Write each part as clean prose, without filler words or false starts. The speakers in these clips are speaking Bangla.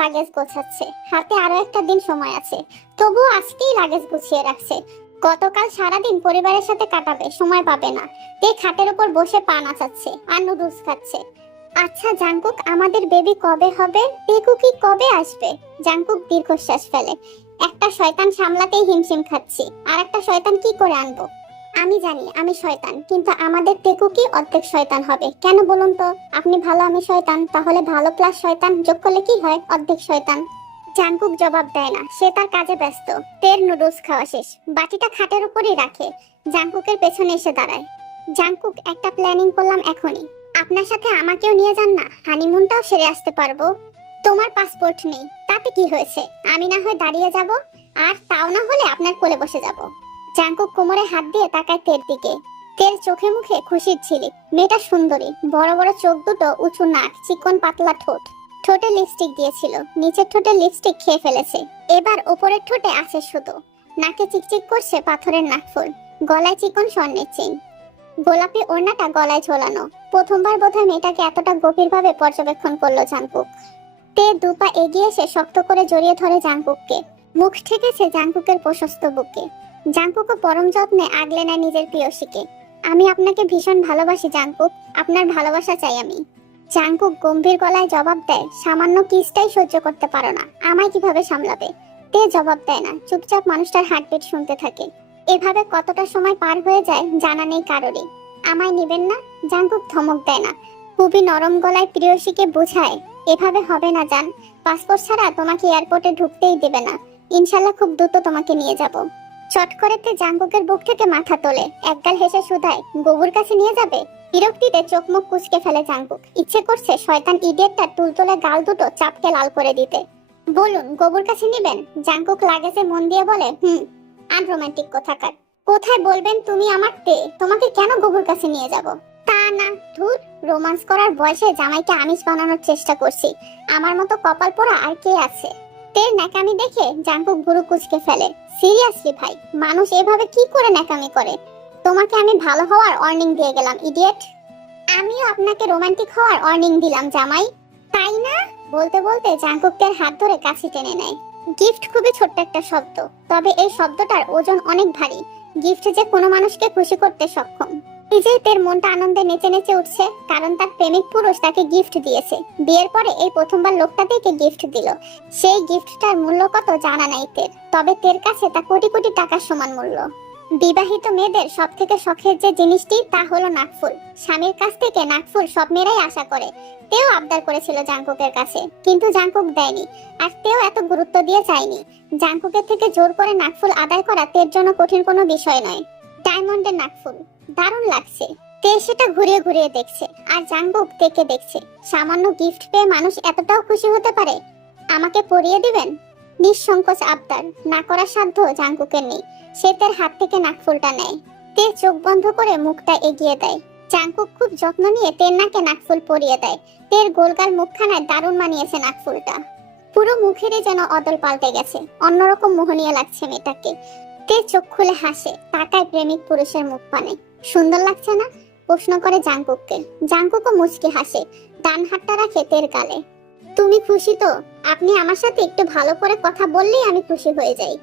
লাগেজ গোছাচ্ছে, হাতে আরো একটা দিন সময় আছে, তবুও আজকেই লাগেজ গুছিয়ে রাখছে। গতকাল সারাদিন পরিবারের সাথে কাটাবে, সময় পাবে না। তে খাটের উপর বসে পা নাচাচ্ছে আর নুডলস খাচ্ছে। আচ্ছা জাংকুক, আমাদের বেবি কবে হবে? টেকু কি কবে আসবে? জাংকুক দীর্ঘশ্বাস ফেলে। একটা শয়তান সামলাতেই হিমশিম খাচ্ছি, আর একটা শয়তান কি করে আনবো? আমি জানি আমি শয়তান, কিন্তু আমাদের টেকু কি অর্ধেক শয়তান হবে কেন বলুন তো? আপনি ভালো, আমি শয়তান, তাহলে ভালো প্লাস শয়তান যোগ করলে কি হয়? অর্ধেক শয়তান। জাংকুক জবাব দেয় না, সে তার কাজে ব্যস্ত। তের নুডলস খাওয়া শেষ, বাটিটা খাটের উপরই রাখে। জাংকুকের পেছনে এসে দাঁড়ায়। জাংকুক, একটা প্ল্যানিং করলাম এখনই। আপনার সাথে আমাকেও নিয়ে যান না, হানিমুনটাও সেরে আসতে পারবো। তোমার পাসপোর্ট নেই, তাতে কি হয়েছে? আমি না হয় দাঁড়িয়ে যাব, আর তাও না হলে আপনার কোলে বসে যাব। জাংকুক কোমরে হাত দিয়ে তাকায় তের দিকে। তের চোখে মুখে খুশির ঝিলিক। মেয়েটা সুন্দরী, বড় বড় চোখ দুটো, উঁচু নাক, চিকন পাতলা ঠোঁট। ঠোঁটে লিপস্টিক দিয়েছিল, নিচের ঠোঁটে লিপস্টিক খেয়ে ফেলেছে, এবার ওপরের ঠোঁটে আছে শুধু। নাকে চিকচিক করছে পাথরের নাকফুল, গলায় চিকন স্বর্ণের চেইন, গোলাপি ওড়নাটা গলায় ঝোলানো। প্রথমবার বোধহয় মেয়েটাকে এতটা গভীরভাবে পর্যবেক্ষণ করলো জাংকুক। তে দুপা এগিয়ে এসে শক্ত করে জড়িয়ে ধরে জাংকুককে, মুখ ঠেকেছে জাংকুকের প্রশস্ত বুকে। জাংকুকও পরম যত্নে আগলে নেয় নিজের প্রিয়সীকে। আমি আপনাকে ভীষণ ভালোবাসি জাংকুক, আপনার ভালোবাসা চাই আমি। জাংকুক গম্ভীর গলায় জবাব দেয়, সামান্য কিসটাই সহ্য করতে পারো না, আমায় কিভাবে সামলাবে? তে জবাব দেয় না, চুপচাপ মানুষটার হার্টবিট শুনতে থাকে। এভাবে কতটা সময় পার হয়ে যায় জানা নেই কারোরই। আমায় নিবেন না? জাংকুক ধমক দেয় না, খুবই নরম গলায় প্রিয়সীকে বোঝায়, এভাবে হবে না জান, পাসপোর্ট ছাড়া তোমাকে এয়ারপোর্টে ঢুকতেই দেবে না। ইনশাল্লাহ খুব দ্রুত তোমাকে নিয়ে যাব। চট করে তে জাংকুকের বুক থেকে মাথা তোলে, একগাল হেসে শুধায়, গবুর কাছে নিয়ে যাবে? বিরক্তিতে চোখ মুখ কুঁচকে ফেলে জাংকুক। ইচ্ছে করছে শয়তান ইডিয়েটটার তুলতুলে গাল দুটো চাপকে লাল করে দিতে। বলুন, গবুর কাছে নিবেন? জাংকুক লাগেজে মন দিয়ে বলে, আনরোমান্টিক কোথাকার। কোথায় বলবেন তুমি আমার তে, তোমাকে কেন গবুর কাছে নিয়ে যাব? তা না, ধুর, রোমান্স করার বয়সে জামাইকে আমিষ বানানোর চেষ্টা করছি, আমার মতো কপাল পোড়া আর কে আছে? তের ন্যাকামি দেখে জাংকুক ভুরু কুঁচকে ফেলে। সিরিয়াসলি ভাই, মানুষ এভাবে কি করে ন্যাকামি করে? তোমাকে আমি ভালো হওয়ার ওয়ার্নিং দিয়ে গেলাম ইডিয়েট। আমিও আপনাকে রোমান্টিক হওয়ার ওয়ার্নিং দিলাম জামাই, তাই না? বলতে বলতে জাংকুকের হাত ধরে কাছে টেনে নেয়। গিফট খুবই ছোট্ট একটা শব্দ, তবে এই শব্দটার ওজন অনেক ভারী। গিফট যে কোনো মানুষকে খুশি করতে সক্ষম। নিজেই তের মনটা আনন্দে নেচে নেচে উঠছে, কারণ তার প্রেমিক পুরুষ তাকে গিফট দিয়েছে। বিয়ের পরে এই প্রথমবার লোকটা তাকে গিফট দিল। সেই গিফটটার মূল্য কত জানা নাই তের, তবে তের কাছে তা কোটি কোটি টাকার সমান মূল্য। বিবাহিত মেয়েদের সব থেকে শখের যে জিনিসটি, তা হলো নাকফুল। স্বামীর কাছ থেকে নাকফুল সব মেয়েরাই আশা করে। তেও আবদার করেছিল জাংকুকের কাছে, কিন্তু জাংকুক দেয়নি, আর তেও এত গুরুত্ব দিয়ে চায়নি। জাংকুকের থেকে জোর করে নাকফুল আদায় করা তের জন্য কঠিন কোনো বিষয় নয়। ডায়মন্ডের নাকফুল, দারুণ লাগছে। তে সেটা ঘুরিয়ে ঘুরিয়ে দেখছে, আর জাংকুক তেকে দেখছে। সামান্য গিফট পেয়ে মানুষ এতটাও খুশি হতে পারে? আমাকে পরিয়ে দিবেন? নিঃসংকোচ আবদার না করার সাধ্য জাংকুকের নেই। সে তার হাত থেকে নাকফুলটা নেয়। তে চোখ বন্ধ করে মুখটা এগিয়ে দেয়। জাংকুক খুব যত্ন নিয়ে তের নাকে নাকফুল পরিয়ে দেয়। তের গোলগাল মুখখানায় দারুণ মানিয়েছে নাকফুলটা। পুরো মুখেরই যেন অদল পাল্টে গেছে, অন্যরকম মোহনীয় লাগছে মেয়েটাকে। তে চোখ খুলে হাসে, তাকায় প্রেমিক পুরুষের মুখ পানে। সুন্দর লাগছে না? প্রশ্ন করে জাংকুককে। জাংকুকও মুচকি হাসে, ডান হাতটা রাখে তের গালে। তুমি খুশি তো? আপনি আমার সাথে একটু ভালো করে কথা বললেই আমি খুশি হয়ে যাই।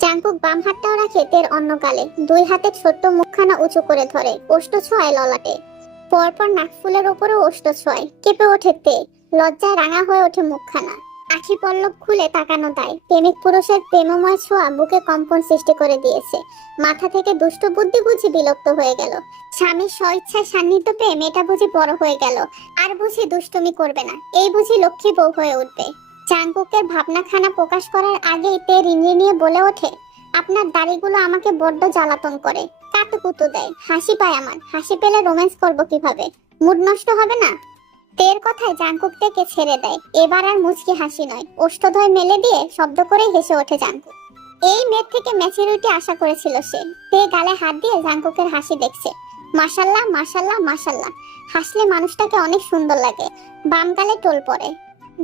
জাংকুক বাম হাতটাও রাখে তের অন্য গালে, দুই হাতে ছোট্ট মুখখানা উঁচু করে ধরে, ওষ্ঠ ছোঁয়ায় ললাটে। পরপর নাকফুলের ওপরেও ওষ্ঠ ছোঁয়ায়। কেঁপে ওঠে তে, লজ্জায় রাঙা হয়ে ওঠে মুখখানা। আখি পল্লব খুলে তাকানো দায়। প্রেমিক পুরুষের প্রেমময় ছোঁয়া বুকে কম্পন সৃষ্টি করে দিয়েছে। মাথা থেকে দুষ্ট বুদ্ধি বুঝি বিলুপ্ত হয়ে গেল। স্বামীর স্বইচ্ছায় সান্নিধ্য পেয়ে মেয়েটা বুঝি বড় হয়ে গেল, আর বুঝি দুষ্টুমি করবে না, এই বুঝি লক্ষ্মী বউ হয়ে উঠবে। জাংকুকের ভাবনাখানা প্রকাশ করার আগেই তে রিনিয়ে বলে ওঠে, আপনার দাড়িগুলো আমাকে বড্ড জ্বালাতন করে, কাতুকুতু দেয়, হাসি পায় আমার। হাসি পেলে রোম্যান্স করবো কিভাবে? মুড নষ্ট হবে না? তের কথায় জাংকুক থেকে ছেড়ে দেয়। এবার আর মুচকি হাসি নয়, ওষ্ঠদ্বয় মেলে দিয়ে শব্দ করে হেসে ওঠে জাংকুক। এই মেয়ের থেকে ম্যাচুরিটি আশা করেছিল সে। তে গালে হাত দিয়ে জাংকুকের হাসি দেখছে। মাশাল্লাহ মাশাল্লাহ মাশাল্লাহ, হাসলে মানুষটাকে অনেক সুন্দর লাগে। বাম গালে টোল পড়ে,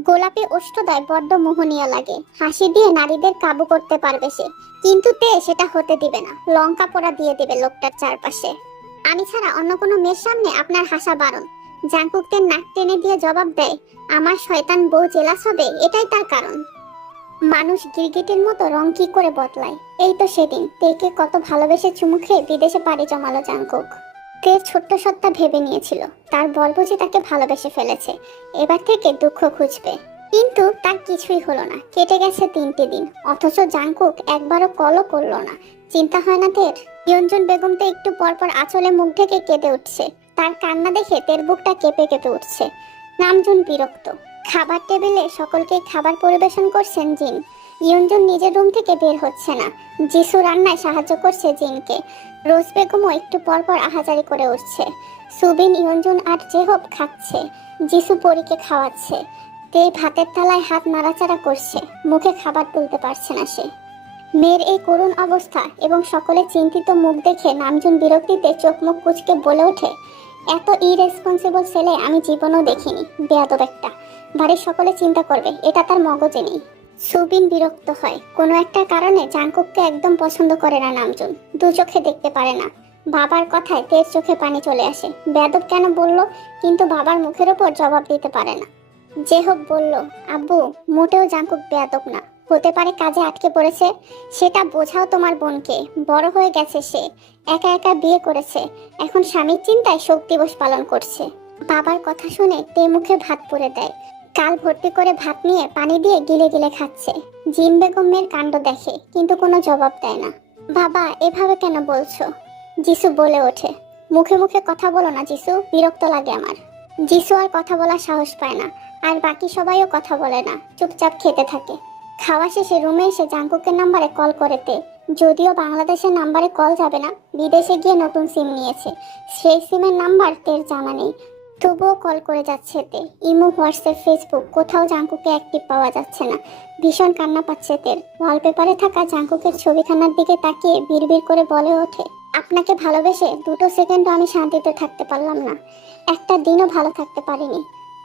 গোলাপি ওষ্ঠদ্বয় বড্ড মোহনীয় লাগে। হাসি দিয়ে নারীদের কাবু করতে পারবে সে, কিন্তু তে সেটা হতে দিবে না। লঙ্কা পোড়া দিয়ে দিবে লোকটার চারপাশে। আমি ছাড়া অন্য কোনো মেয়ের সামনে আপনার হাসা বারণ। জাংকুকের নাক টেনে দিয়ে জবাব দেয়, আমার শয়তান বউ জেলাস হবে, এটাই তার কারণ। মানুষ গিরগিটির মতো রং কি করে বদলায়। এই তো সেদিন তেকে কত ভালোবেসে চুমু খেয়ে বিদেশে পাড়ি জমালো জাংকুক। তের ছোট্ট সত্তা ভেবে নিয়েছিল তার বর বুঝি তাকে ভালোবেসে ফেলেছে, এবার থেকে দুঃখ খুঁজবে। কিন্তু তার কিছুই হলো না। কেটে গেছে 3টে দিন, অথচ জাংকুক একবারও কলও করলো না। চিন্তা হয় না তের? ইয়ঞ্জন বেগম তো একটু পরপর আঁচলে মুখ ঢেকে কেঁদে উঠছে। তার কান্না দেখে তের বুকটা কেঁপে কেঁপে উঠছে। নামজুন বিরক্ত। খাবার টেবিলে সকলকে খাবার পরিবেশন করছেন জিন। ইয়ঞ্জন নিজের রুম থেকে বের হচ্ছে না। যিশু রান্নায় সাহায্য করছে জিনকে। রোজ বেগমও একটু পরপর আহাজারি করে উঠছে। সুবিন, ইয়ঞ্জন আর জেহব খাচ্ছে। যিশু পরীকে খাওয়াচ্ছে। তে ভাতের থালায় হাত নাড়াচাড়া করছে, মুখে খাবার তুলতে পারছে না সে। মেয়ের এই করুণ অবস্থা এবং সকলে চিন্তিত মুখ দেখে নামজুন বিরক্তিতে চোখ মুখ কুঁচকে বলে ওঠে, এত ইরেসপন্সিবল ছেলে আমি জীবনেও দেখিনি। বেয়াদব একটা। বাড়ির সকলে চিন্তা করবে এটা তার মগজে নেই। সুবিন বিরক্ত হয়। কোনো একটা কারণে জাংকুককে একদম পছন্দ করে না নামজুন। দু চোখে দেখতে পারে না। বাবার কথায় তের চোখে পানি চলে আসে। বেয়াদব কেন বললো, কিন্তু বাবার মুখের ওপর জবাব দিতে পারে না। জেহব বলল, আব্বু মোটেও জাংকুক বেয়াদব না, হতে পারে কাজে আটকে পড়েছে। সেটা বোঝাও তোমার বোনকে। বড় হয়ে গেছে সে, একা একা বিয়ে করেছে, এখন স্বামীর চিন্তায় শোক দিবস পালন করছে। বাবার কথা শুনে তে মুখে ভাত পুরে দেয়। কাল ভর্তি করে ভাত নিয়ে পানি দিয়ে গিলে গিলে খাচ্ছে। জিন বেগম মেয়ের কাণ্ড দেখে, কিন্তু কোনো জবাব দেয় না। বাবা এভাবে কেন বলছো? যিশু বলে ওঠে, মুখে মুখে কথা বলো না যিশু, বিরক্ত লাগে আমার। যিশু আর কথা বলার সাহস পায় না, আর বাকি সবাইও কথা বলে না, চুপচাপ খেতে থাকে। খাওয়া শেষে রুমে এসে জাংকুকের নাম্বারে কল করেতে, যদিও বাংলাদেশের নাম্বারে কল যাবে না, বিদেশে গিয়ে নতুন সিম নিয়েছে, সেই সিমের নাম্বার তের জানা নেই। তবুও কল করে যাচ্ছে তে। ইমো, হোয়াটসঅ্যাপ, ফেসবুক কোথাও জাংকুকে অ্যাক্টিভ পাওয়া যাচ্ছে না। ভীষণ কান্না পাচ্ছে তের। ওয়ালপেপারে থাকা জাংকুকের ছবিখানার দিকে তাকিয়ে বিড়বিড় করে বলে ওঠে, আপনাকে ভালোবেসে 2 সেকেন্ডও আমি শান্তিতে থাকতে পারলাম না, একটা দিনও ভালো থাকতে পারিনি।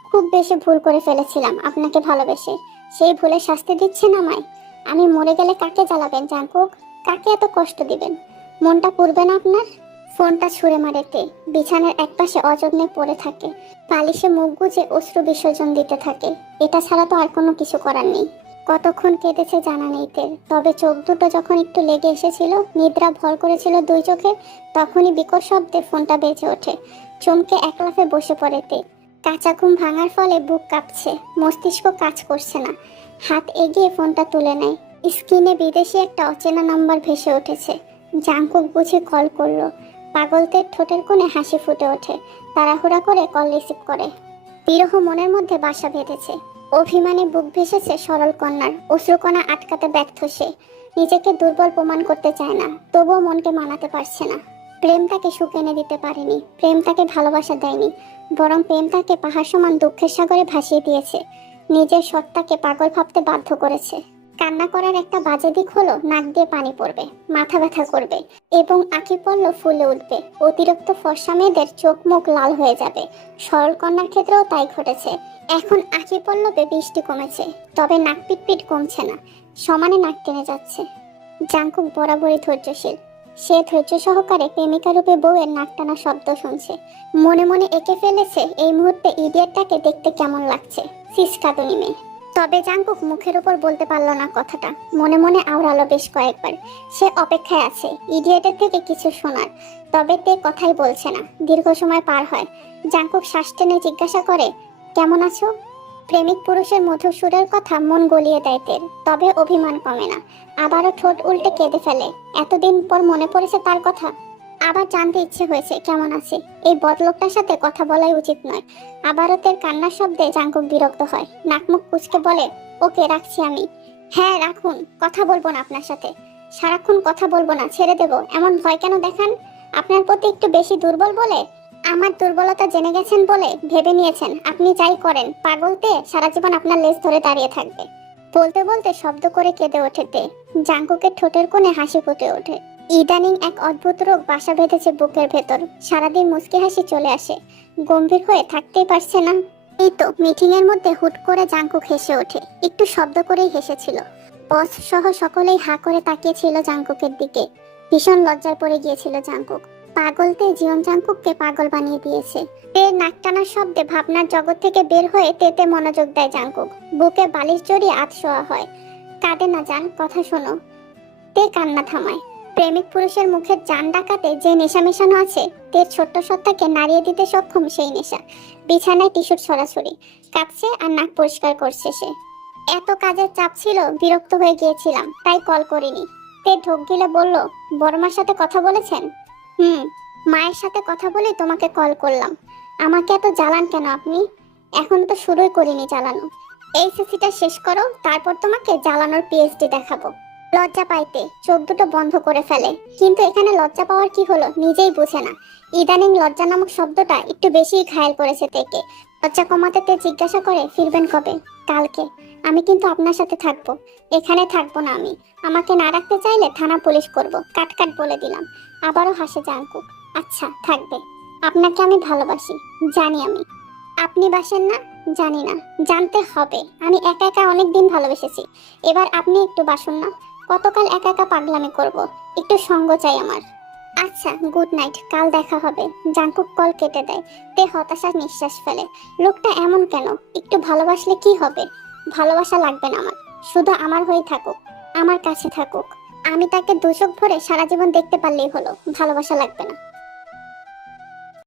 খুব বেশি ভুল করে ফেলেছিলাম আপনাকে ভালোবেসে। সেই ভুলের শাস্তি দিচ্ছেন আমায়। আমি মরে গেলে কাকে জ্বালাবেন জাংকুক? কাকে এত কষ্ট দিবেন? মনটা পুড়বে না আপনার? ফোনটা ছুঁড়ে মারেতে বিছানার একপাশে অযত্নে পড়ে থাকে। পালিশে মুখ গুজে অশ্রু বিসর্জন দিতে থাকে। এটা ছাড়া তো আর কোনো কিছু করার নেই। কতক্ষণ কেঁদেছে জানা নেই তের, তবে চোখ দুটো যখন একটু লেগে এসেছিল, নিদ্রা ভর করেছিল 2 চোখে, তখনই বিকট শব্দে ফোনটা বেজে ওঠে। চমকে এক লাফে বসে পড়ে তে। কাঁচা ঘুম ভাঙার ফলে বুক কাঁপছে, মস্তিষ্ক কাজ করছে না। হাত এগিয়ে ফোনটা তুলে নেয়। স্ক্রিনে বিদেশি একটা অচেনা নাম্বার ভেসে উঠেছে। জাংকুক বুঝে কল করলো। পাগলদের ঠোঁটের কোণে হাসি ফুটে ওঠে। তাড়াহুড়া করে কল রিসিভ করে। বিরহ মনের মধ্যে বাসা বেঁধেছে। অভিমানে বুক ভেসেছে সরল কন্যার। অশ্রুকণা আটকাতে ব্যর্থ সে। নিজেকে দুর্বল প্রমাণ করতে চায় না, তবুও মনকে মানাতে পারছে না। প্রেম তাকে সুখ এনে দিতে পারেনি, প্রেম তাকে ভালোবাসা দেয়নি, বরং প্রেম তাকে পাহাড় সমান দুঃখের সাগরে ভাসিয়ে দিয়েছে। নিজের সত্তাকে পাগল ভাবতে বাধ্য করেছে। কান্না করার একটা বাজে দিক হলো নাক দিয়ে পানি পড়বে, মাথা ব্যথা করবে এবং আঁখি পল্লব ফুলে উঠবে। অতিরিক্ত ফর্সা মেয়েদের চোখ মুখ লাল হয়ে যাবে। সরল কন্যার ক্ষেত্রেও তাই ঘটেছে। এখন আঁখি পল্লবে বৃষ্টি কমেছে, তবে নাক পিটপিট কমছে না, সমানে নাক টেনে যাচ্ছে। জাংকুক বরাবরই ধৈর্যশীল। সে ধৈর্য সহকারে প্রেমিকা রূপে বউয়ের নাক টানা শব্দ শুনছে। মনে মনে এঁকে ফেলেছে এই মুহূর্তে ইডিয়েটটাকে দেখতে কেমন লাগছে। সিসকাতুনি মেয়ে। তবে জাংকুক মুখের উপর বলতে পারল না কথাটা। মনে মনে আওড়ালো বেশ কয়েকবার। সে অপেক্ষায় আছে ইডিয়েটের থেকে কিছু শোনার, তবে তে কথাই বলছে না। দীর্ঘ সময় পার হয়। জাংকুক শ্বাস টেনে জিজ্ঞাসা করে, কেমন আছো? প্রেমিক পুরুষের মধুর সুরের কথা মন গলিয়ে দেয় তের, তবে অভিমান কমে না। আবারও ঠোঁট উল্টে কেঁদে ফেলে। এতদিন পর মনে পড়েছে তার কথা। আবার জানতে ইচ্ছে হয়েছে কেমন আছে। এই বদলোকটার সাথে কথা বলাই উচিত নয়। আবারও তের কান্নার শব্দে জাংকুক বিরক্ত হয়। নাকমুখ কুঁচকে বলে, ওকে রাখছি আমি। হ্যাঁ রাখুন, কথা বলবো না আপনার সাথে। সারাক্ষণ কথা বলবো না, ছেড়ে দেবো, এমন ভয় কেন দেখান? আপনার প্রতি একটু বেশি দুর্বল বলে? আমার দুর্বলতা জেনে গেছেন বলে ভেবে নিয়েছেন আপনি যাই করেন পাগলতে সারা জীবন আপনার লেজ ধরে দাঁড়িয়ে থাকবে। বলতে বলতে শব্দ করে কেঁদে ওঠে তে। জাংকুকের ঠোঁটের কোণে হাসি ফুটে ওঠে। ইদানিং এক অদ্ভুত রোগ বাসা বেঁধেছে বুকের ভেতর। সারাদিন মুচকি হাসি চলে আসে। গম্ভীর হয়ে থাকতেই পারছে না। এই তো মিটিং এর মধ্যে হুট করে জাংকুক হেসে ওঠে। একটু শব্দ করেই হেসেছিল। বস সহ সকলেই হা করে তাকিয়েছিল জাংকুকের দিকে। ভীষণ লজ্জায় পড়ে গিয়েছিল জাংকুক। পাগলতে জীবন জাঙ্কুককে পাগল বানিয়ে দিয়েছে। তের নাক টানার শব্দে ভাবনার জগৎ থেকে বের হয়ে তেতে মনোযোগ দেয় জাঙ্কুক। বুকে বালিশ জড়িয়ে আধশোয়া হয়। কাঁদে না জান, কথা শোনো। তে কান্না থামায়। প্রেমিক পুরুষের মুখের জান ডাকাতে যে নেশা মেশানো আছে, তের ছোট্ট সত্তাকে নাড়িয়ে দিতে সক্ষম সেই নেশা। বিছানায় টিস্যুর ছড়াছড়ি, কাঁদছে আর নাক পরিষ্কার করছে সে। এত কাজের চাপ ছিল, বিরক্ত হয়ে গিয়েছিলাম, তাই কল করিনি। তে ঢোক গিলে বলল, বড়মার সাথে কথা বলেছেন? মায়ের সাথে কথা বলেই তোমাকে কল করলাম। আমাকে এত জ্বালান কেন আপনি? এখন তো শুরুই করিনি জ্বালানো। এই সিসিটা শেষ করো, তারপর তোমাকে জ্বালানোর পিএইচডি দেখাবো। লজ্জা পাইতে চোখ দুটো বন্ধ করে ফেলে, কিন্তু এখানে লজ্জা পাওয়ার কি হলো নিজেই বুঝে না। ইদানিং লজ্জা নামক শব্দটা একটু বেশিই ঘায়েল করেছে তেকে। লজ্জা কমাতে তে জিজ্ঞাসা করে, ফিরবেন কবে? কালকে। আমি কিন্তু আপনার সাথে থাকবো, এখানে থাকবো না আমি। আমাকে না রাখতে চাইলে থানা পুলিশ করব, কাট কাট বলে দিলাম। আবারও হাসে জাঙ্কুক। আচ্ছা থাকবে। আপনাকে আমি ভালোবাসি, জানি আমি। আপনি বাসেন না? জানি না, জানতে হবে। আমি একা একা অনেক দিন ভালোবেসেছি, এবার আপনি একটু বাসুন না। কতকাল একা একা পাগলামি করব, একটু সঙ্গ চাই আমার। আচ্ছা গুড নাইট, কাল দেখা হবে। জাঙ্কুক কল কেটে দেয়। তে হতাশার নিঃশ্বাস ফেলে। লোকটা এমন কেন? একটু ভালোবাসলে কি হবে? ভালোবাসা লাগবে না আমার, শুধু আমার হয়ে থাকুক, আমার কাছে থাকুক। আমি তাকে দু চোখ ভরে সারা জীবন দেখতে পারলেই হলো, ভালোবাসা লাগবে না।